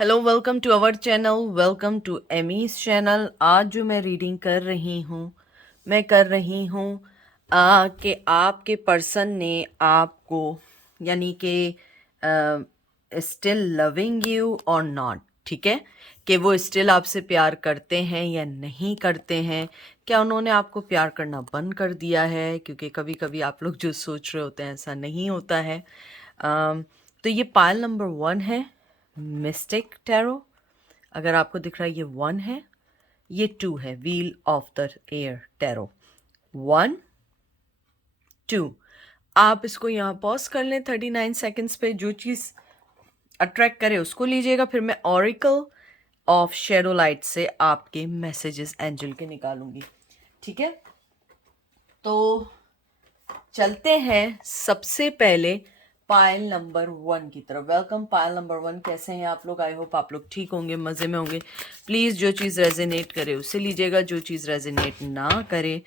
Hello, welcome to our channel, welcome to Amy's channel. आज जो मैं रीडिंग कर रही हूँ कि आपके पर्सन ने आपको यानी कि स्टिल लविंग यू और नॉट, ठीक है, कि वो स्टिल आपसे प्यार करते हैं या नहीं करते हैं। क्या उन्होंने आपको प्यार करना बंद कर दिया है? क्योंकि कभी कभी आप लोग जो सोच रहे होते हैं ऐसा नहीं होता है। तो ये पाइल नंबर 1 है, मिस्टिक टैरो। अगर आपको दिख रहा है ये 1 है, ये 2 है, wheel of the air tarot. 1 2। आप इसको यहाँ पॉज कर लें 39 सेकेंड्स पे। जो चीज़ अट्रैक्ट करे उसको लीजिएगा। फिर मैं ऑरिकल ऑफ शेडो लाइट से आपके मैसेजेस एंजल के निकालूंगी, ठीक है। तो चलते हैं सबसे पहले पायल नंबर 1 की तरफ। वेलकम पायल नंबर 1, कैसे हैं आप लोग? आई होप आप लोग ठीक होंगे, मज़े में होंगे। प्लीज़ जो चीज़ रेजोनेट करे उसे लीजिएगा, जो चीज़ रेजोनेट ना करे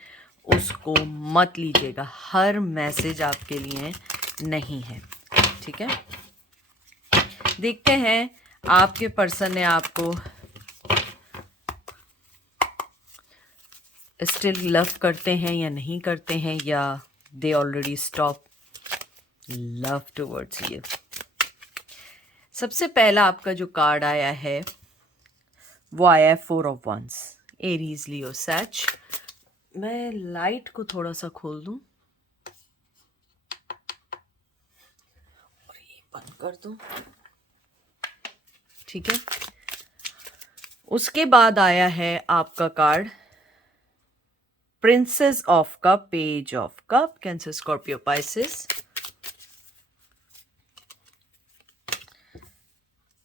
उसको मत लीजिएगा। हर मैसेज आपके लिए नहीं है, ठीक है। देखते हैं आपके पर्सन ने आपको स्टिल लव करते हैं या नहीं करते हैं, या they already stop love towards you. सबसे पहला आपका जो कार्ड आया है वो आया है 4 ऑफ वंस, एरीज लियो सैच। मैं लाइट को थोड़ा सा खोल दूं और ये बंद कर दूं, ठीक है। उसके बाद आया है आपका card princess of cup, page of cup, cancer Scorpio Pisces.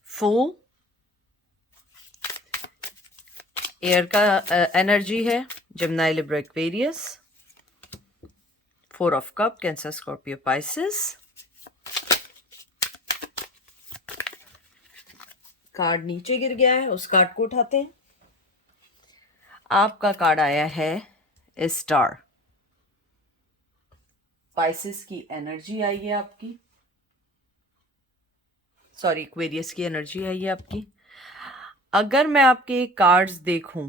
4 air का एनर्जी है, Gemini Libra Aquarius. 4 of cup, cancer Scorpio Pisces. Card नीचे गिर गया है, उस कार्ड को उठाते हैं। आपका कार्ड आया है स्टार, पाइसेस की एनर्जी आई है आपकी, सॉरी एक्वेरियस की एनर्जी आई है आपकी। अगर मैं आपके कार्ड्स देखूं,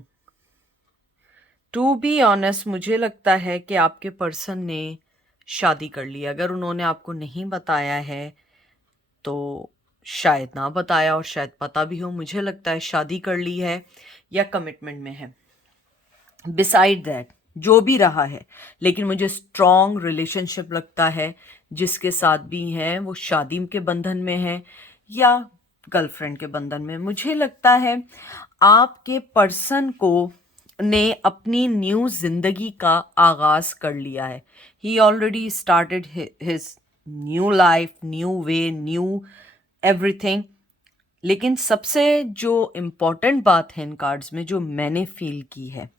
टू बी ऑनेस्ट मुझे लगता है कि आपके पर्सन ने शादी कर ली। अगर उन्होंने आपको नहीं बताया है तो शायद ना बताया, और शायद पता भी हो। मुझे लगता है शादी कर ली है या कमिटमेंट में है। बिसाइड दैट जो भी रहा है, लेकिन मुझे स्ट्रॉन्ग रिलेशनशिप लगता है। जिसके साथ भी हैं वो शादी के बंधन में है या गर्लफ्रेंड के बंधन में। मुझे लगता है आपके पर्सन को ने अपनी न्यू जिंदगी का आगाज कर लिया है। He already started his new life, new way, new everything. लेकिन सबसे जो इम्पोर्टेंट बात है इन कार्ड्स में जो मैंने फील की है,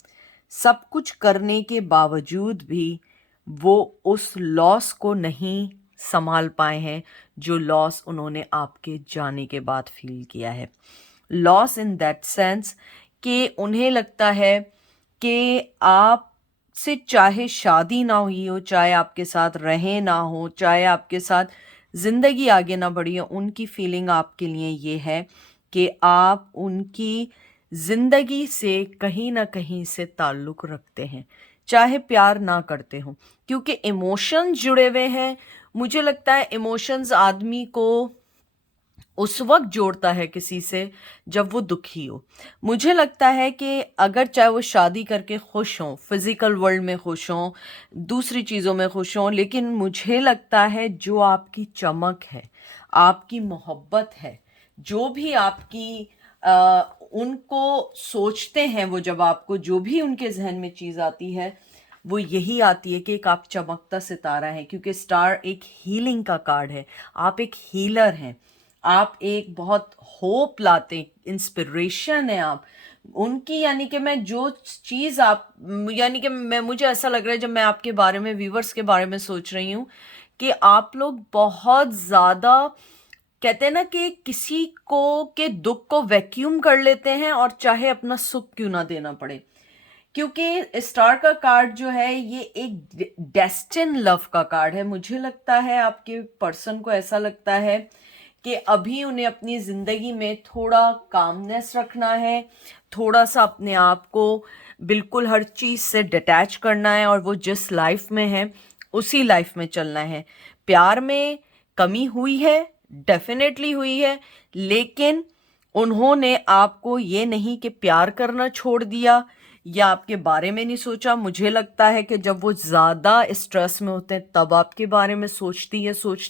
सब कुछ करने के बावजूद भी वो उस लॉस को नहीं संभाल पाए हैं जो लॉस उन्होंने आपके जाने के बाद फील किया है। लॉस इन दैट सेंस कि उन्हें लगता है कि आप से चाहे शादी ना हुई हो, चाहे आपके साथ रहे ना हो, चाहे आपके साथ ज़िंदगी आगे ना बढ़ी हो, उनकी फीलिंग आपके लिए ये है कि आप उनकी ज़िंदगी से कहीं ना कहीं से ताल्लुक़ रखते हैं, चाहे प्यार ना करते हो। क्योंकि इमोशंस जुड़े हुए हैं। मुझे लगता है इमोशंस आदमी को उस वक्त जोड़ता है किसी से जब वो दुखी हो। मुझे लगता है कि अगर चाहे वो शादी करके खुश हों, फिज़िकल वर्ल्ड में खुश हों, दूसरी चीज़ों में खुश हों, लेकिन मुझे लगता है जो आपकी चमक है, आपकी मोहब्बत है, जो भी आपकी उनको सोचते हैं वो, जब आपको जो भी उनके जहन में चीज़ आती है वो यही आती है कि एक आप चमकता सितारा है। क्योंकि स्टार एक हीलिंग का कार्ड है, आप एक हीलर हैं, आप एक बहुत होप लाते, इंस्पिरेशन है आप उनकी। यानी कि मैं जो चीज़ आप, यानी कि मैं, मुझे ऐसा लग रहा है जब मैं आपके बारे में, व्यूवर्स के बारे में सोच रही हूँ कि आप लोग बहुत ज़्यादा, कहते हैं ना कि किसी को के दुख को वैक्यूम कर लेते हैं और चाहे अपना सुख क्यों ना देना पड़े। क्योंकि स्टार का कार्ड जो है ये एक डेस्टिन लव का कार्ड है। मुझे लगता है आपके पर्सन को ऐसा लगता है कि अभी उन्हें अपनी ज़िंदगी में थोड़ा कामनेस रखना है, थोड़ा सा अपने आप को बिल्कुल हर चीज़ से डिटैच करना है और वो जिस लाइफ में है उसी लाइफ में चलना है। प्यार में कमी हुई है, डेफिनेटली हुई है, लेकिन उन्होंने आपको ये नहीं कि प्यार करना छोड़ दिया या आपके बारे में नहीं सोचा। मुझे लगता है कि जब वो ज़्यादा स्ट्रेस में होते हैं तब आपके बारे में सोचते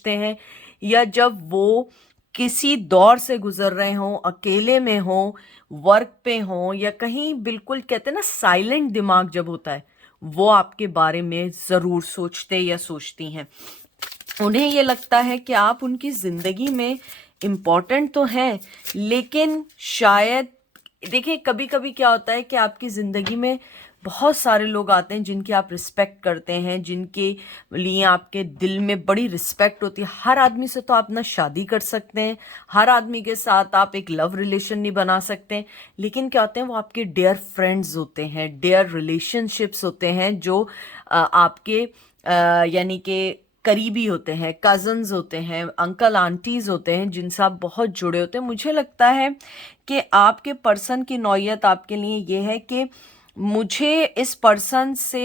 हैं, या जब वो किसी दौर से गुजर रहे हों, अकेले में हों, वर्क पे हों, या कहीं बिल्कुल कहते हैं ना साइलेंट दिमाग जब होता है, वो आपके बारे में ज़रूर सोचते या सोचती हैं। उन्हें ये लगता है कि आप उनकी ज़िंदगी में इम्पॉर्टेंट तो हैं, लेकिन शायद देखिए कभी कभी क्या होता है कि आपकी ज़िंदगी में बहुत सारे लोग आते हैं जिनकी आप रिस्पेक्ट करते हैं, जिनके लिए आपके दिल में बड़ी रिस्पेक्ट होती है। हर आदमी से तो आप ना शादी कर सकते हैं, हर आदमी के साथ आप एक लव रिलेशन नहीं बना सकते, लेकिन क्या होते हैं वो आपके डेयर फ्रेंड्स होते हैं, डेयर रिलेशनशिप्स होते हैं, जो आपके यानी कि करीबी होते हैं, कज़न्स होते हैं, अंकल आंटीज़ होते हैं, जिनसे आप बहुत जुड़े होते हैं। मुझे लगता है कि आपके पर्सन की नौयत आपके लिए ये है कि मुझे इस पर्सन से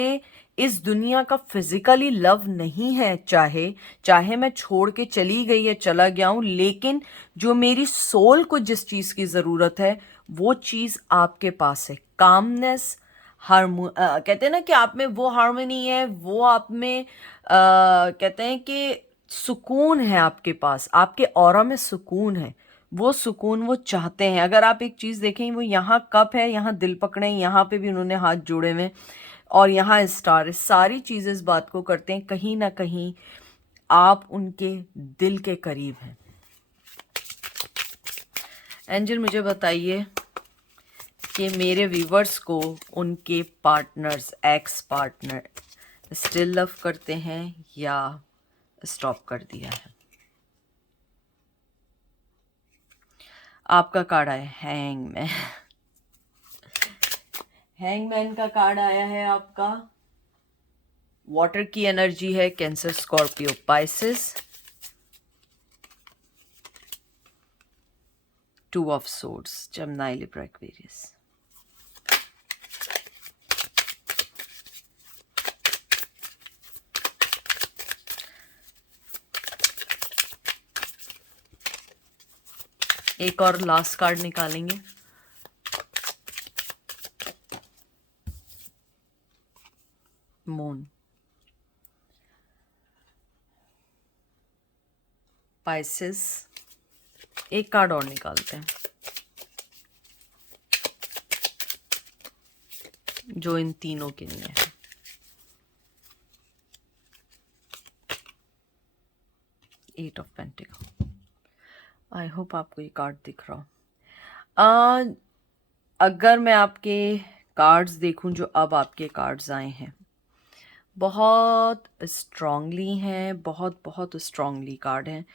इस दुनिया का फिज़िकली लव नहीं है, चाहे मैं छोड़ के चली गई या चला गया हूँ, लेकिन जो मेरी सोल को जिस चीज़ की ज़रूरत है वो चीज़ आपके पास है। कामनेस, कहते हैं ना कि आप में वो हार्मनी है, वो आप में कहते हैं कि सुकून है आपके पास, आपके ऑरा में सुकून है। वो सुकून वो चाहते हैं। अगर आप एक चीज़ देखें, वो यहाँ कप है, यहाँ दिल पकड़े हैं, यहाँ पे भी उन्होंने हाथ जोड़े हुए हैं, और यहाँ स्टार है। सारी चीज़ें इस बात को करते हैं कहीं ना कहीं आप उनके दिल के करीब हैं। एंजल मुझे बताइए कि मेरे व्यूवर्स को उनके partners, ex partner still love करते हैं या स्टॉप कर दिया है। आपका कार्ड आया हैंगमैन। हैंगमैन का कार्ड आया है आपका। वाटर की एनर्जी है, Cancer, Scorpio, Pisces. 2 of swords, Gemini, Libra, Aquarius. एक और लास्ट कार्ड निकालेंगे। Moon, Pisces. एक कार्ड और निकालते हैं जो इन तीनों के लिए है। Eight of pentacle. I hope आपको ये कार्ड दिख रहा हो। अगर मैं आपके कार्ड्स देखूं जो अब आपके कार्ड्स आए हैं, बहुत स्ट्रांगली हैं, बहुत बहुत स्ट्रांगली कार्ड हैं,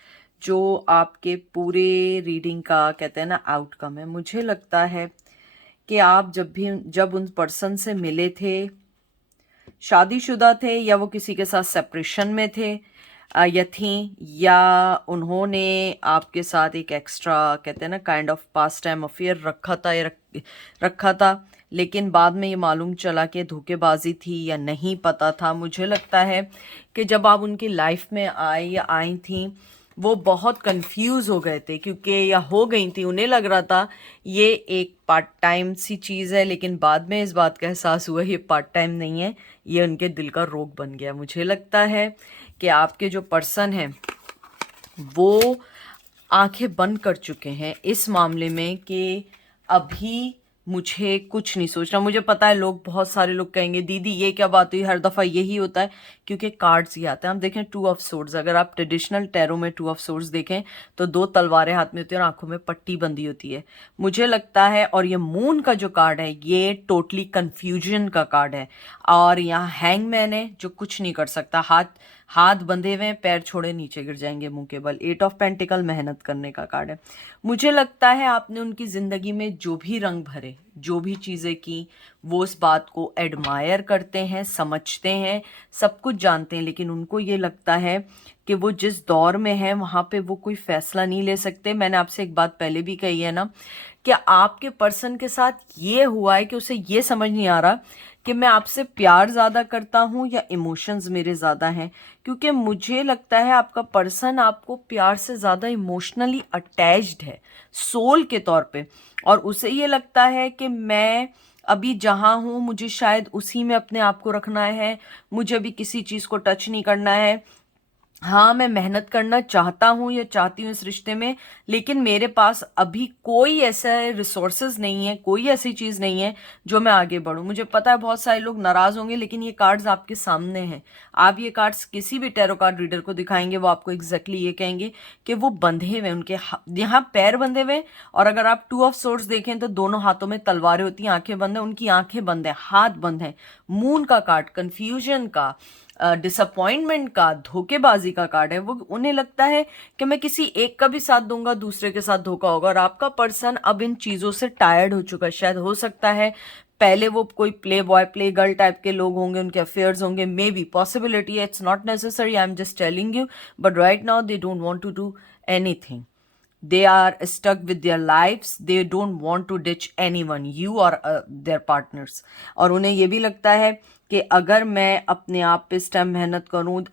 जो आपके पूरे रीडिंग का कहते हैं ना आउटकम है। मुझे लगता है कि आप जब उन पर्सन से मिले थे, शादीशुदा थे या वो किसी के साथ सेपरेशन में थे या थी, या उन्होंने आपके साथ एक एक्स्ट्रा कहते हैं ना kind of pass time affair रखा था, लेकिन बाद में ये मालूम चला कि धोखेबाजी थी या नहीं पता था। मुझे लगता है कि जब आप उनकी लाइफ में आए या आई थी, वो बहुत कंफ्यूज हो गए थे, क्योंकि या हो गई थी, उन्हें लग रहा था ये एक पार्ट टाइम सी चीज़ है, लेकिन बाद में इस बात का एहसास हुआ ये पार्ट टाइम नहीं है, ये उनके दिल का रोग बन गया। मुझे लगता है कि आपके जो पर्सन हैं वो आंखें बंद कर चुके हैं इस मामले में कि अभी मुझे कुछ नहीं सोचना। मुझे पता है बहुत सारे लोग कहेंगे दीदी ये क्या बात हुई, हर दफ़ा यही होता है, क्योंकि कार्ड्स ही आते हैं। हम देखें 2 ऑफ सोर्ड्स, अगर आप ट्रेडिशनल टैरो में 2 ऑफ सोर्ड्स देखें तो 2 तलवारें हाथ में होती हैं और आंखों में पट्टी बंधी होती है। मुझे लगता है, और ये मून का जो कार्ड है ये टोटली कन्फ्यूजन का कार्ड है, और यहाँ हैंगमैन है जो कुछ नहीं कर सकता। हाथ बंधे हुए हैं, पैर छोड़े नीचे गिर जाएंगे मुंह के बल। 8 ऑफ पेंटिकल मेहनत करने का कार्ड है। मुझे लगता है आपने उनकी ज़िंदगी में जो भी रंग भरे, जो भी चीज़ें की, वो इस बात को एडमायर करते हैं, समझते हैं, सब कुछ जानते हैं, लेकिन उनको ये लगता है कि वो जिस दौर में है वहाँ पे वो कोई फैसला नहीं ले सकते। मैंने आपसे एक बात पहले भी कही है ना कि आपके पर्सन के साथ ये हुआ है कि उसे ये समझ नहीं आ रहा कि मैं आपसे प्यार ज़्यादा करता हूँ या इमोशंस मेरे ज़्यादा हैं, क्योंकि मुझे लगता है आपका पर्सन आपको प्यार से ज़्यादा इमोशनली अटैच्ड है सोल के तौर पे, और उसे ये लगता है कि मैं अभी जहाँ हूँ मुझे शायद उसी में अपने आप को रखना है, मुझे अभी किसी चीज़ को टच नहीं करना है। हाँ, मैं मेहनत करना चाहता हूँ या चाहती हूँ इस रिश्ते में, लेकिन मेरे पास अभी कोई ऐसा रिसोर्सेज नहीं है, कोई ऐसी चीज़ नहीं है जो मैं आगे बढ़ूँ। मुझे पता है बहुत सारे लोग नाराज़ होंगे, लेकिन ये कार्ड्स आपके सामने हैं। आप ये कार्ड्स किसी भी टैरो कार्ड रीडर को दिखाएंगे, वो आपको एग्जैक्टली ये कहेंगे कि वो बंधे हुए, उनके यहाँ पैर बंधे हुए, और अगर आप 2 ऑफ सोर्ड्स देखें तो दोनों हाथों में तलवारें होती हैं, आंखें बंद हैं, उनकी आंखें बंद हैं, हाथ बंद हैं। मून का कार्ड कंफ्यूजन का, डिसअपॉइंटमेंट का, धोखेबाजी का कार्ड है। वो उन्हें लगता है कि मैं किसी एक का भी साथ दूंगा दूसरे के साथ धोखा होगा, और आपका पर्सन अब इन चीज़ों से टायर्ड हो चुका है। शायद हो सकता है पहले वो कोई play boy play girl type के लोग होंगे, उनके अफेयर्स होंगे, मे बी पॉसिबिलिटी है, it's not necessary, I am just telling you, but right now they don't want to do anything, they are stuck with their lives, they don't want to ditch anyone, you or their partners। और उन्हें ये भी लगता है कि अगर मैं अपने आप पे इस टाइम मेहनत करूँ,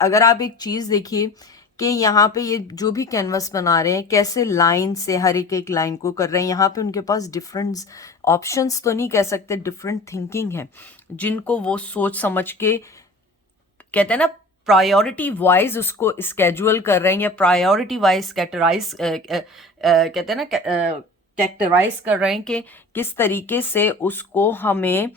अगर आप एक चीज़ देखिए कि यहाँ पे ये जो भी कैनवस बना रहे हैं, कैसे लाइन से हर एक लाइन को कर रहे हैं, यहाँ पे उनके पास डिफरेंट ऑप्शंस तो नहीं कह सकते, डिफरेंट थिंकिंग है, जिनको वो सोच समझ के, कहते हैं ना, प्रायोरिटी वाइज उसको स्केड्यूल कर रहे हैं, या प्रायोरिटी वाइज कैटेगराइज, कहते हैं ना, कैटेगराइज कर रहे हैं कि किस तरीके से उसको हमें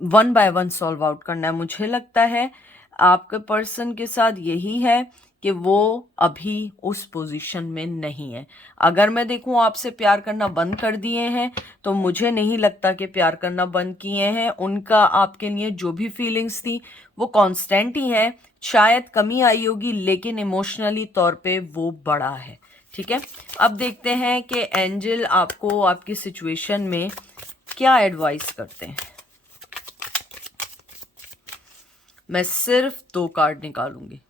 1 बाय 1 सॉल्व आउट करना है। मुझे लगता है आपके पर्सन के साथ यही है कि वो अभी उस पोजीशन में नहीं है। अगर मैं देखूं आपसे प्यार करना बंद कर दिए हैं, तो मुझे नहीं लगता कि प्यार करना बंद किए हैं। उनका आपके लिए जो भी फीलिंग्स थी वो कांस्टेंट ही है, शायद कमी आई होगी, लेकिन इमोशनली तौर पे वो बड़ा है। ठीक है, अब देखते हैं कि एंजल आपको आपकी सिचुएशन में क्या एडवाइस करते हैं। मैं सिर्फ 2 कार्ड निकालूंगी।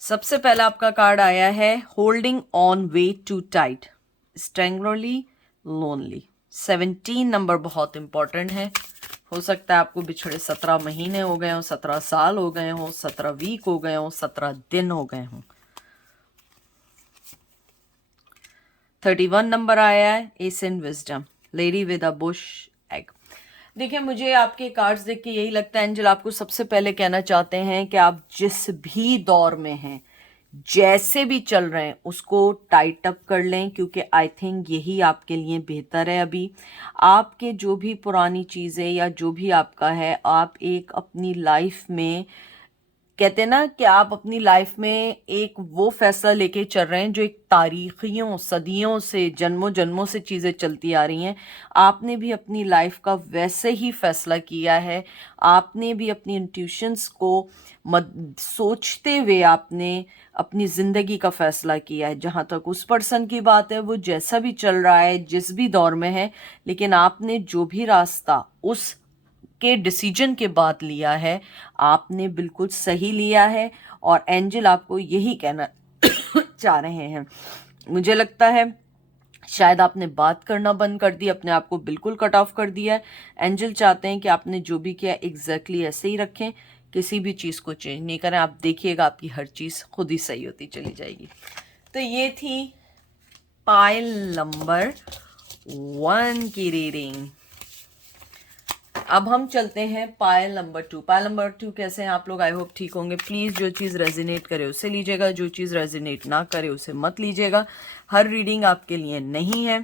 सबसे पहला आपका कार्ड आया है holding on way too tight, strangely lonely. 17 number बहुत इंपॉर्टेंट है। हो सकता है आपको बिछड़े 17 महीने हो गए हों, 17 साल हो गए हों, 17 वीक हो गए हों, 17 दिन हो गए हों। 31 नंबर आया है S in wisdom, lady with a bush egg. देखिए, मुझे आपके कार्ड्स देख के यही लगता है एंजल आपको सबसे पहले कहना चाहते हैं कि आप जिस भी दौर में हैं, जैसे भी चल रहे हैं, उसको टाइट अप कर लें, क्योंकि आई थिंक यही आपके लिए बेहतर है। अभी आपके जो भी पुरानी चीज़ें या जो भी आपका है, आप एक अपनी लाइफ में, कहते हैं ना कि आप अपनी लाइफ में एक वो फैसला लेके चल रहे हैं जो एक तारीखियों, सदियों से, जन्मों जन्मों से चीज़ें चलती आ रही हैं। आपने भी अपनी लाइफ का वैसे ही फैसला किया है। आपने भी अपनी इंट्यूशंस को सोचते हुए आपने अपनी ज़िंदगी का फैसला किया है। जहाँ तक उस पर्सन की बात है, वो जैसा भी चल रहा है, जिस भी दौर में है, लेकिन आपने जो भी रास्ता उस के डिसीजन के बाद लिया है, आपने बिल्कुल सही लिया है, और एंजल आपको यही कहना चाह रहे हैं। मुझे लगता है शायद आपने बात करना बंद कर दी, अपने आप को बिल्कुल कट ऑफ कर दिया है। एंजल चाहते हैं कि आपने जो भी किया एग्जैक्टली ऐसे ही रखें, किसी भी चीज़ को चेंज नहीं करें। आप देखिएगा आपकी हर चीज़ खुद ही सही होती चली जाएगी। तो ये थी पाइल नंबर 1 की रीडिंग। अब हम चलते हैं पायल नंबर 2। पायल नंबर 2 कैसे हैं आप लोग? आई होप ठीक होंगे। प्लीज़ जो चीज़ रेजिनेट करे उसे लीजिएगा, जो चीज़ रेजिनेट ना करे उसे मत लीजिएगा। हर रीडिंग आपके लिए नहीं है,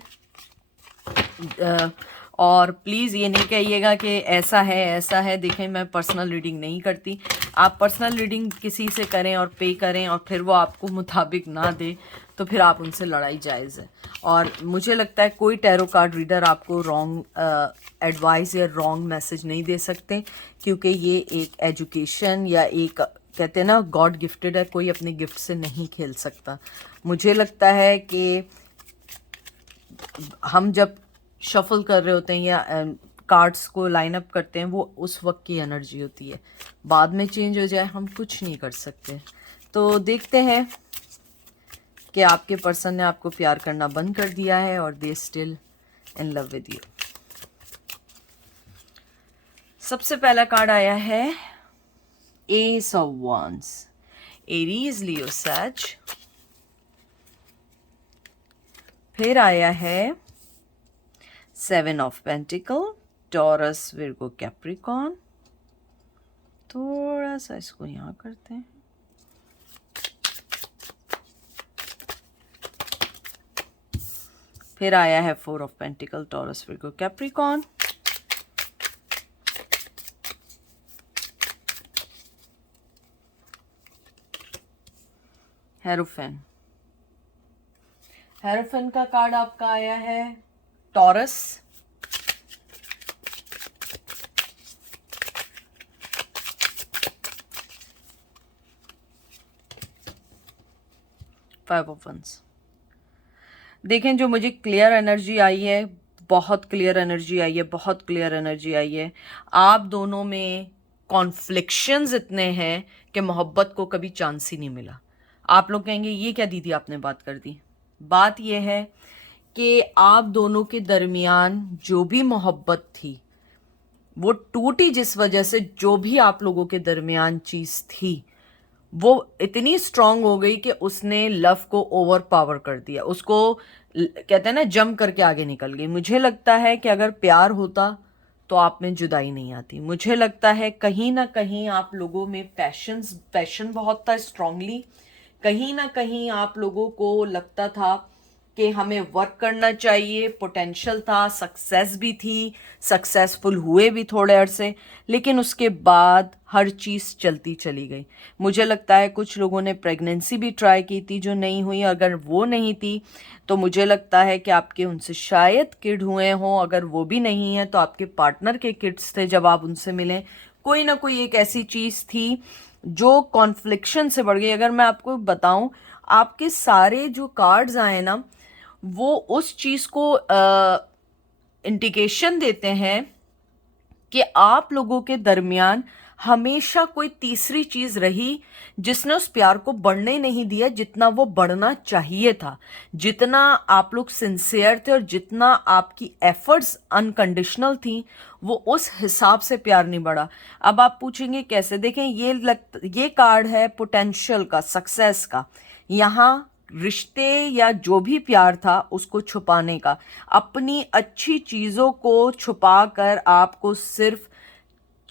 और प्लीज़ ये नहीं कहिएगा कि ऐसा है ऐसा है। देखें, मैं पर्सनल रीडिंग नहीं करती। आप पर्सनल रीडिंग किसी से करें और पे करें और फिर वो आपको मुताबिक ना दे, तो फिर आप उनसे लड़ाई जायज़ है। और मुझे लगता है कोई टैरो कार्ड रीडर आपको रॉन्ग एडवाइस या रॉन्ग मैसेज नहीं दे सकते, क्योंकि ये एक एजुकेशन या एक कहते हैं ना गॉड गिफ्टेड है, कोई अपने गिफ्ट से नहीं खेल सकता। मुझे लगता है कि हम जब शफल कर रहे होते हैं या कार्ड्स को लाइन अप करते हैं, वो उस वक्त की एनर्जी होती है, बाद में चेंज हो जाए हम कुछ नहीं कर सकते। तो देखते हैं कि आपके पर्सन ने आपको प्यार करना बंद कर दिया है और they still in love with you. सबसे पहला कार्ड आया है एस ऑफ वांड्स, एरीज, लियो, सैज। फिर आया है 7 of pentacles, Taurus, Virgo, Capricorn. थोड़ा सा इसको यहाँ करते हैं। फिर आया है 4 of pentacles, Taurus, Virgo, Capricorn. Hierophant, hierophant का कार्ड आपका आया है टॉरस। Five of once. देखें, जो मुझे क्लियर एनर्जी आई है, बहुत क्लियर एनर्जी आई है, बहुत क्लियर एनर्जी आई है। आप दोनों में कॉन्फ्लिक्शंस इतने हैं कि मोहब्बत को कभी चांस ही नहीं मिला। आप लोग कहेंगे ये क्या दीदी आपने बात कर दी। बात यह है कि आप दोनों के दरमियान जो भी मोहब्बत थी वो टूटी, जिस वजह से जो भी आप लोगों के दरमियान चीज़ थी वो इतनी स्ट्रांग हो गई कि उसने लव को ओवर पावर कर दिया, उसको कहते हैं ना जंप करके आगे निकल गई। मुझे लगता है कि अगर प्यार होता तो आप में जुदाई नहीं आती। मुझे लगता है कहीं ना कहीं आप लोगों में पैशन बहुत था स्ट्रांगली। कहीं ना कहीं आप लोगों को लगता था कि हमें वर्क करना चाहिए, पोटेंशियल था, सक्सेस भी थी, सक्सेसफुल हुए भी थोड़े अरसे, लेकिन उसके बाद हर चीज़ चलती चली गई। मुझे लगता है कुछ लोगों ने प्रेगनेंसी भी ट्राई की थी जो नहीं हुई। अगर वो नहीं थी तो मुझे लगता है कि आपके उनसे शायद किड हुए हों। अगर वो भी नहीं है तो आपके पार्टनर के किड्स थे जब आप उनसे मिले। कोई ना कोई एक ऐसी चीज़ थी जो कॉन्फ्लिक्शन से बढ़ गई। अगर मैं आपको बताऊं, आपके सारे जो कार्ड्स आए ना वो उस चीज़ को इंडिकेशन देते हैं कि आप लोगों के दरमियान हमेशा कोई तीसरी चीज़ रही जिसने उस प्यार को बढ़ने नहीं दिया जितना वो बढ़ना चाहिए था। जितना आप लोग सिंसियर थे और जितना आपकी एफर्ट्स अनकंडीशनल थी, वो उस हिसाब से प्यार नहीं बढ़ा। अब आप पूछेंगे कैसे। देखें, ये कार्ड है पोटेंशियल का, सक्सेस का। यहाँ रिश्ते या जो भी प्यार था उसको छुपाने का, अपनी अच्छी चीज़ों को छुपा कर आपको सिर्फ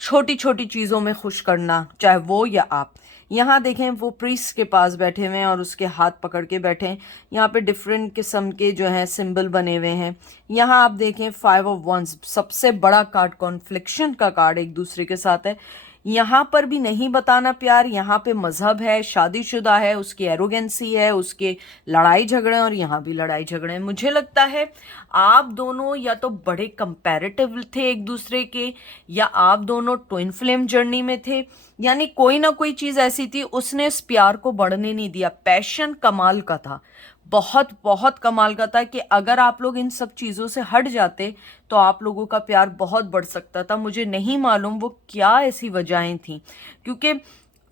छोटी छोटी चीज़ों में खुश करना, चाहे वो या आप। यहाँ देखें, वो प्रीस्ट के पास बैठे हुए हैं और उसके हाथ पकड़ के बैठे हैं। यहाँ पे डिफरेंट किस्म के जो हैं सिंबल बने हुए हैं। यहाँ आप देखें 5 ऑफ वंस, सबसे बड़ा कार्ड, कॉन्फ्लिक्शन का कार्ड एक दूसरे के साथ है। यहाँ पर भी नहीं बताना प्यार, यहाँ पे मजहब है, शादीशुदा है, उसकी एरोगेंसी है, उसके लड़ाई झगड़े, और यहाँ भी लड़ाई झगड़े। मुझे लगता है आप दोनों या तो बड़े कंपैरेटिव थे एक दूसरे के, या आप दोनों ट्विन फ्लेम जर्नी में थे। यानी कोई ना कोई चीज़ ऐसी थी, उसने इस प्यार को बढ़ने नहीं दिया। पैशन कमाल का था, बहुत बहुत कमाल का था कि अगर आप लोग इन सब चीज़ों से हट जाते तो आप लोगों का प्यार बहुत बढ़ सकता था। मुझे नहीं मालूम वो क्या ऐसी वजहें थी, क्योंकि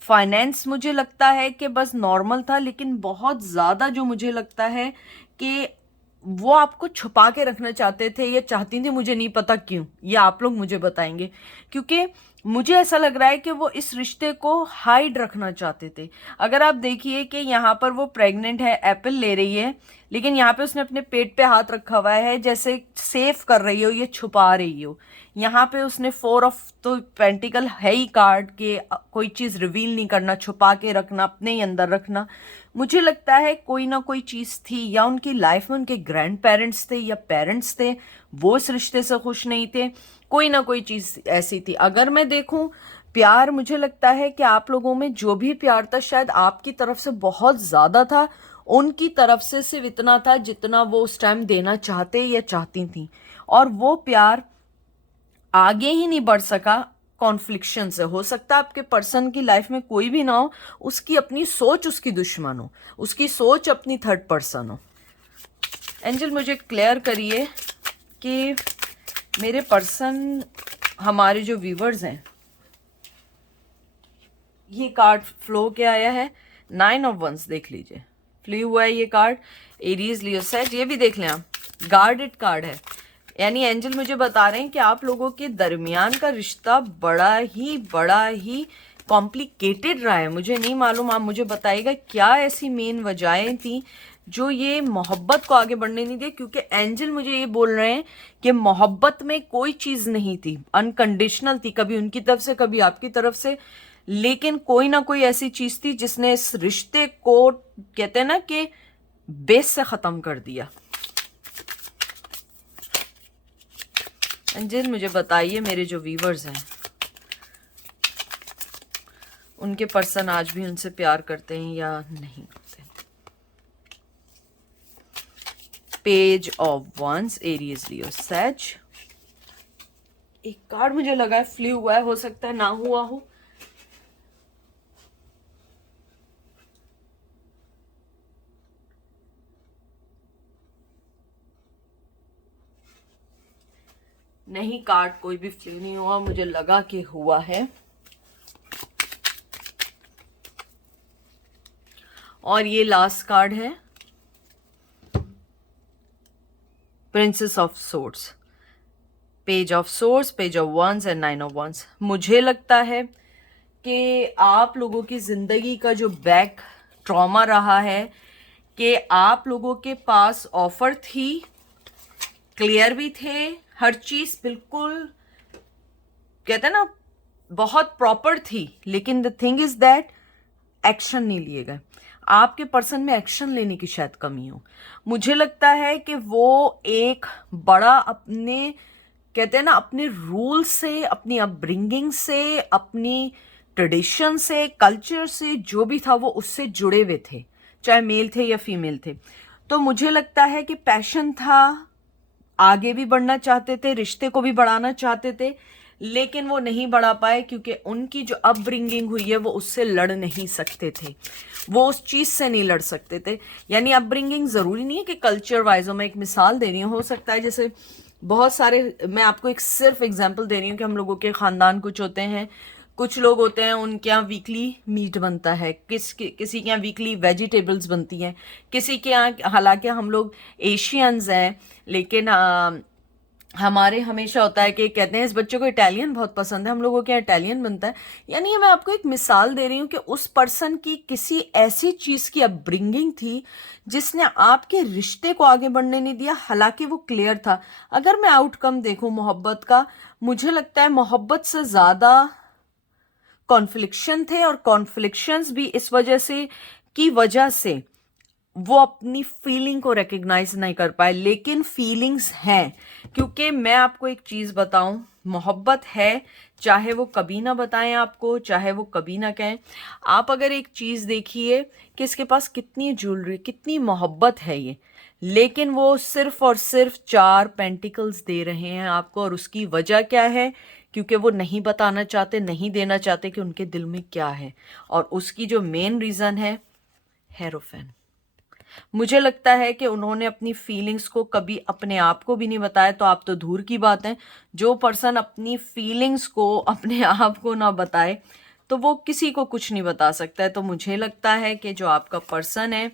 फाइनेंस मुझे लगता है कि बस नॉर्मल था, लेकिन बहुत ज़्यादा जो मुझे लगता है कि वो आपको छुपा के रखना चाहते थे या चाहती थी। मुझे नहीं पता क्यों, ये आप लोग मुझे बताएंगे, क्योंकि मुझे ऐसा लग रहा है कि वो इस रिश्ते को हाइड रखना चाहते थे। अगर आप देखिए कि यहाँ पर वो प्रेग्नेंट है, एप्पल ले रही है, लेकिन यहाँ पे उसने अपने पेट पे हाथ रखा हुआ है जैसे सेफ कर रही हो, ये छुपा रही हो। यहाँ पे उसने 4 ऑफ तो पेंटिकल है ही कार्ड के, कोई चीज़ रिवील नहीं करना, छुपा के रखना, अपने ही अंदर रखना। मुझे लगता है कोई ना कोई चीज़ थी, या उनकी लाइफ में उनके ग्रैंड पेरेंट्स थे या पेरेंट्स थे, वो इस रिश्ते से खुश नहीं थे। कोई ना कोई चीज़ ऐसी थी। अगर मैं देखूं प्यार, मुझे लगता है कि आप लोगों में जो भी प्यार था शायद आपकी तरफ से बहुत ज़्यादा था उनकी तरफ से सिर्फ इतना था जितना वो उस टाइम देना चाहते या चाहती थी, और वो प्यार आगे ही नहीं बढ़ सका कॉन्फ्लिक्शन से। हो सकता है आपके पर्सन की लाइफ में कोई भी ना हो, उसकी अपनी सोच उसकी दुश्मन हो, उसकी सोच अपनी थर्ड पर्सन हो। एंजल मुझे क्लियर करिए कि मेरे पर्सन, हमारे जो व्यूवर्स हैं, ये कार्ड फ्लो क्या आया है, 9 ऑफ वंस देख लीजिए, फ्ली हुआ है ये कार्ड, एरीज लियो सेज, ये भी देख लें आप, गार्डेड कार्ड है। यानी एंजल मुझे बता रहे हैं कि आप लोगों के दरमियान का रिश्ता बड़ा ही कॉम्प्लिकेटेड रहा है। मुझे नहीं मालूम, आप मुझे बताइएगा क्या ऐसी मेन वजहें थी जो ये मोहब्बत को आगे बढ़ने नहीं दे, क्योंकि एंजल मुझे ये बोल रहे हैं कि मोहब्बत में कोई चीज़ नहीं थी, अनकंडीशनल थी, कभी उनकी तरफ से कभी आपकी तरफ से, लेकिन कोई ना कोई ऐसी चीज़ थी जिसने इस रिश्ते को, कहते हैं ना कि बेस से ख़त्म कर दिया। एंजल मुझे बताइए, मेरे जो व्यूवर्स हैं उनके पर्सन आज भी उनसे प्यार करते हैं या नहीं करते। Page of wands, Aries Leo सेज, एक कार्ड मुझे लगा है फ्ली हुआ है, हो सकता है ना हुआ हो। नहीं, कार्ड कोई भी फ्ली नहीं हुआ, मुझे लगा कि हुआ है। और ये लास्ट कार्ड है, princess of swords, page of swords, page of wands and 9 of wands. मुझे लगता है कि आप लोगों की जिंदगी का जो बैक ट्रॉमा रहा है, कि आप लोगों के पास ऑफर थी, क्लियर भी थे, हर चीज बिल्कुल, कहते हैं ना, बहुत प्रॉपर थी, लेकिन the thing is that action नहीं लिए गए। आपके पर्सन में एक्शन लेने की शायद कमी हो। मुझे लगता है कि वो एक बड़ा अपने, कहते हैं ना, अपने रूल से, अपनी अपब्रिंगिंग से, अपनी ट्रेडिशन से, कल्चर से, जो भी था वो उससे जुड़े हुए थे, चाहे मेल थे या फीमेल थे। तो मुझे लगता है कि पैशन था, आगे भी बढ़ना चाहते थे, रिश्ते को भी बढ़ाना चाहते थे, लेकिन वो नहीं बढ़ा पाए क्योंकि उनकी जो अपब्रिंगिंग हुई है वो उससे लड़ नहीं सकते थे, वो उस चीज़ से नहीं लड़ सकते थे। यानी अपब्रिंगिंग ज़रूरी नहीं है कि कल्चर वाइज हो। मैं एक मिसाल दे रही हूँ, हो सकता है जैसे बहुत सारे, मैं आपको एक सिर्फ एग्जांपल दे रही हूँ कि हम लोगों के ख़ानदान कुछ होते हैं, कुछ लोग होते हैं उनके यहाँ वीकली मीट बनता है, किसी के यहाँ वीकली वेजिटेबल्स बनती हैं, किसी के यहाँ, हालांकि हम लोग एशियंस हैं, लेकिन हमारे हमेशा होता है कि कहते हैं इस बच्चे को इटालियन बहुत पसंद है, हम लोगों के यहाँ इटालियन बनता है। यानी ये मैं आपको एक मिसाल दे रही हूँ कि उस पर्सन की किसी ऐसी चीज़ की अपब्रिंगिंग थी जिसने आपके रिश्ते को आगे बढ़ने नहीं दिया, हालांकि वो क्लियर था। अगर मैं आउटकम देखूँ मोहब्बत का, मुझे लगता है मोहब्बत से ज़्यादा कॉन्फ्लिक्शन थे, और कॉन्फ्लिक्शंस भी इस वजह से, की वजह से वो अपनी फीलिंग को रिकग्नाइज नहीं कर पाए, लेकिन फीलिंग्स हैं। क्योंकि मैं आपको एक चीज़ बताऊं, मोहब्बत है, चाहे वो कभी ना बताएं आपको, चाहे वो कभी ना कहें। आप अगर एक चीज़ देखिए कि इसके पास कितनी ज्वेलरी, कितनी मोहब्बत है ये, लेकिन वो सिर्फ और सिर्फ 4 पेंटिकल्स दे रहे हैं आपको, और उसकी वजह क्या है? क्योंकि वो नहीं बताना चाहते, नहीं देना चाहते कि उनके दिल में क्या है, और उसकी जो मेन रीज़न है हेरोफेन। मुझे लगता है कि उन्होंने अपनी फीलिंग्स को कभी अपने आप को भी नहीं बताया, तो आप तो दूर की बात है, जो पर्सन अपनी फीलिंग्स को अपने आप को ना बताए तो वो किसी को कुछ नहीं बता सकता है। तो मुझे लगता है कि जो आपका पर्सन है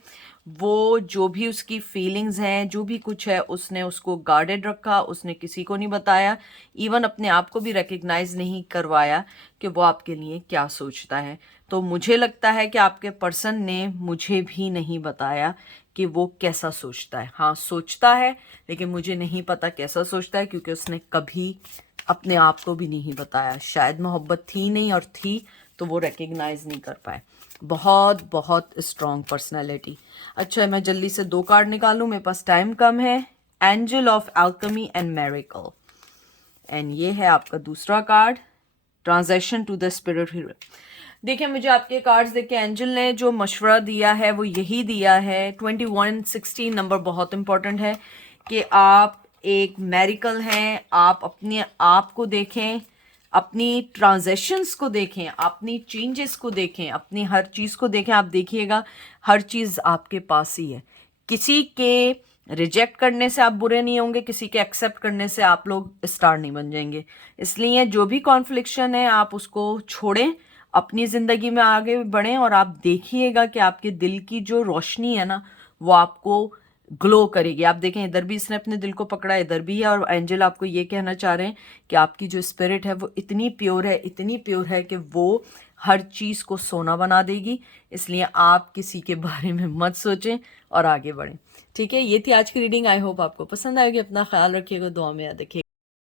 वो जो भी उसकी फीलिंग्स हैं, जो भी कुछ है, उसने उसको गार्डेड रखा, उसने किसी को नहीं बताया, इवन अपने आप को भी रिकग्नाइज नहीं करवाया कि वो आपके लिए क्या सोचता है। तो मुझे लगता है कि आपके पर्सन ने मुझे भी नहीं बताया कि वो कैसा सोचता है। हाँ, सोचता है, लेकिन मुझे नहीं पता कैसा सोचता है, क्योंकि उसने कभी अपने आप को भी नहीं बताया। शायद मोहब्बत थी नहीं, और थी तो वो रिकग्नाइज नहीं कर पाए। बहुत बहुत स्ट्रॉन्ग पर्सनैलिटी। अच्छा, मैं जल्दी से 2 कार्ड निकालूं, मेरे पास टाइम कम है। Angel of alchemy and miracle, and ये है आपका दूसरा card, transaction to the spirit hero. देखिए, मुझे आपके कार्ड्स देख के एंजल ने जो मशवरा दिया है वो यही दिया है। 2116 नंबर बहुत इंपॉर्टेंट है कि आप एक मैरिकल हैं। आप अपने आप को देखें, अपनी ट्रांजैक्शंस को देखें, अपनी चेंजेस को देखें, अपनी हर चीज़ को देखें। आप देखिएगा हर चीज़ आपके पास ही है। किसी के रिजेक्ट करने से आप बुरे नहीं होंगे, किसी के एक्सेप्ट करने से आप लोग स्टार नहीं बन जाएंगे। इसलिए जो भी कॉन्फ्लिक्शन है आप उसको छोड़ें, अपनी ज़िंदगी में आगे बढ़ें और आप देखिएगा कि आपके दिल की जो रोशनी है ना वो आपको ग्लो करेगी। आप देखें इधर भी इसने अपने दिल को पकड़ा, इधर भी है, और एंजल आपको ये कहना चाह रहे हैं कि आपकी जो स्पिरिट है वो इतनी प्योर है, इतनी प्योर है कि वो हर चीज़ को सोना बना देगी। इसलिए आप किसी के बारे में मत सोचें और आगे बढ़ें। ठीक है, ये थी आज की रीडिंग। आई होप आपको पसंद आएगी। अपना ख्याल रखिएगा, दुआ में याद रखिएगा।